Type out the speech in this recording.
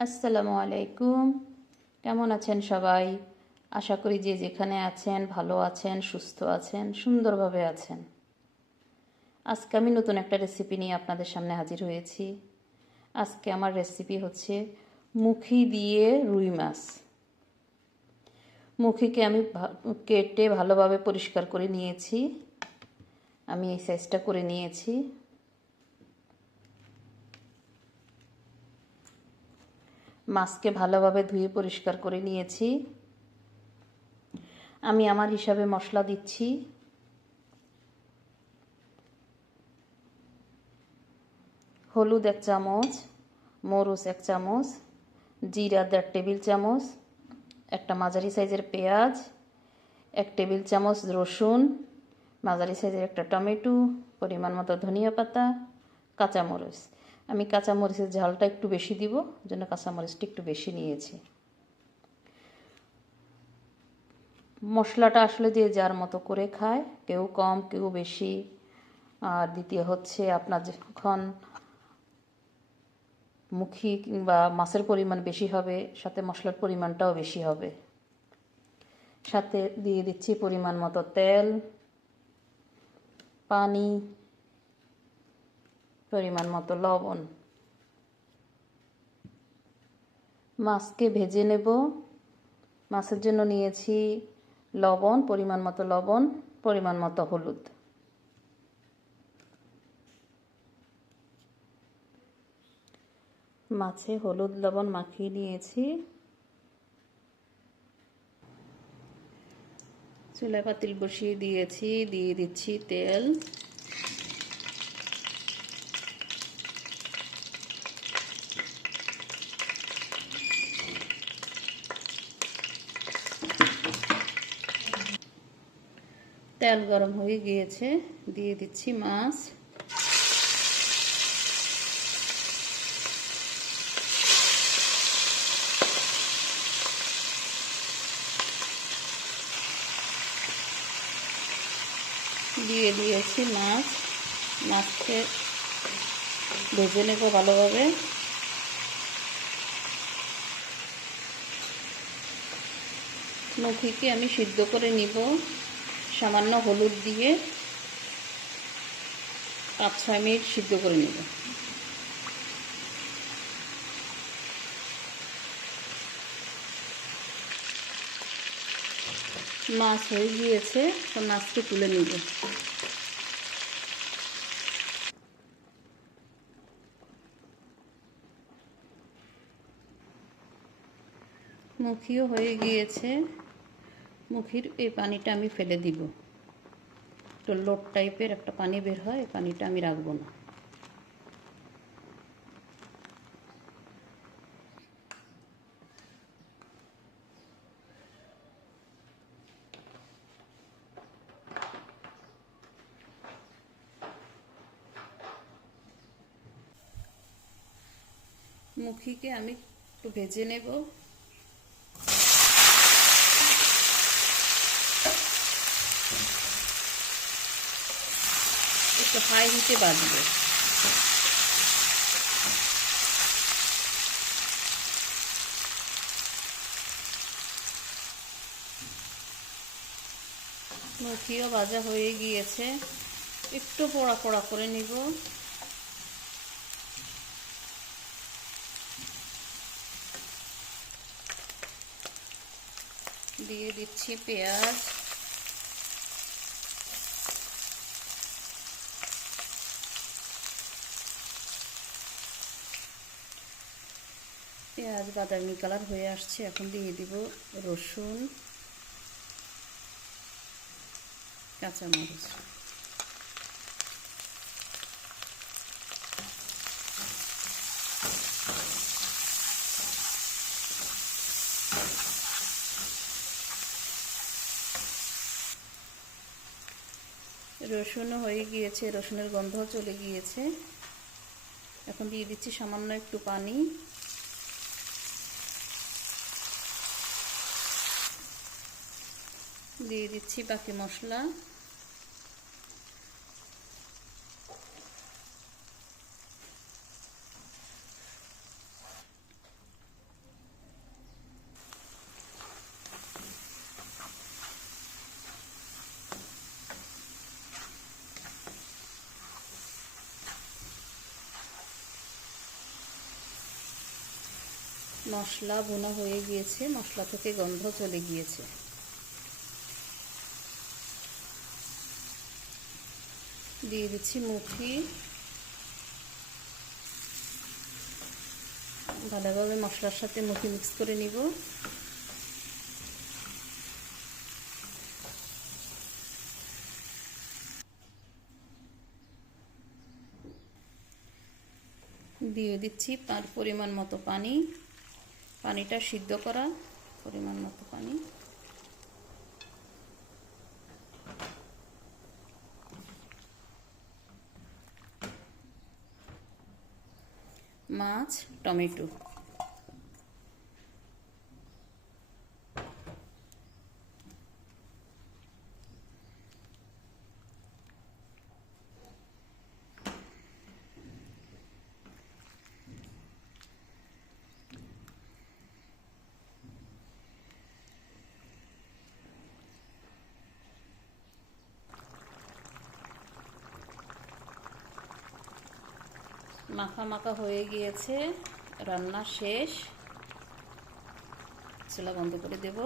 আসসালামু আলাইকুম। কেমন আছেন সবাই? আশা করি যে যেখানে আছেন, ভালো আছেন, সুস্থ আছেন, সুন্দরভাবে আছেন। আজকে আমি নতুন একটা রেসিপি নিয়ে আপনাদের সামনে হাজির হয়েছি। আজকে আমার রেসিপি হচ্ছে মুখি দিয়ে রুই মাছ। মুখিকে আমি কেটে ভালোভাবে পরিষ্কার করে নিয়েছি। আমি এই সাইজটা করে নিয়েছি। মাছকে ভালোভাবে ধুয়ে পরিষ্কার করে নিয়েছি। আমি আমার হিসাবে মশলা দিচ্ছি। হলুদ এক চামচ, মরুচ এক চামচ, জিরা দেড় টেবিল চামচ, একটা মাঝারি সাইজের পেঁয়াজ, এক টেবিল চামচ রসুন, মাঝারি সাইজের একটা টমেটো, পরিমাণ মতো ধনিয়া পাতা, কাঁচামরিচ। আমি কাঁচামরিচের ঝালটা একটু বেশি দিব, জন্য কাঁচামরিচটা একটু বেশি নিয়েছি। মশলাটা আসলে যে যার মতো করে খায়, কেউ কম, কেউ বেশি। আর দ্বিতীয় হচ্ছে আপনার যখন মুখি কিংবা মাছের পরিমাণ বেশি হবে, সাথে মশলার পরিমাণটাও বেশি হবে। সাথে দিয়ে দিচ্ছি পরিমাণ মতো তেল, পানি পরিমাণ মতো লবণ। মাছকে ভেজে নেব। মাছের জন্য নিয়েছি লবণ, পরিমাণ মতো লবণ, পরিমাণ মতো হলুদ। মাছে হলুদ লবণ মাখিয়ে নিয়েছি। চুলা পাতিল বসিয়ে দিয়েছি, দিয়ে দিচ্ছি তেল। তেল গরম হয়ে গিয়েছে, দিয়ে দিচ্ছি মাছ। দিয়ে দিয়েছি মাছ। মাছকে ভেজে নেব ভালোভাবে। মুখিকে আমি সিদ্ধ করে নিব। সামান্য হলুদ দিয়ে পাঁচ ছয় মিনিট সিদ্ধ করে নেব। মাছ হয়ে গিয়েছে, তো মাছকে তুলে নিব। মুখিও হয়ে গিয়েছে। মুখির এই পানিটা আমি ফেলে দিব। তো লোট টাইপের একটা পানি বের হয় পানিটা আমি রাখব না। মুখিকে আমি একটু ভেজে নেব। একটু হাই হিটে ভাজা হয়ে গিয়েছে। একটু পোড়া পোড়া করে নিব। দিয়ে দিচ্ছি পেঁয়াজ। পেঁয়াজ, বাদামি কালার হয়ে আসছে। এখন দিয়ে দিব রসুন, কাঁচামরিচ। রসুনও হয়ে গিয়েছে, রসুনের গন্ধ চলে গিয়েছে। এখন দিয়ে দিচ্ছি সামান্য একটু পানি। দিয়ে দিচ্ছি বাকি মশলা। মশলা বোনা হয়ে গিয়েছে মশলা থেকে গন্ধ চলে গিয়েছে। দিয়ে দিচ্ছি মুখি। ভালোভাবে মশলার সাথে মুখি মিক্স করে নিব। দিয়ে দিচ্ছি তার পরিমাণ মতো পানি। পানিটা সিদ্ধ করা পরিমাণ মতো পানি। মাছ টমেটো। মাখা মাখা হয়ে গিয়েছে। রান্না শেষ। চুলা বন্ধ করে দেব।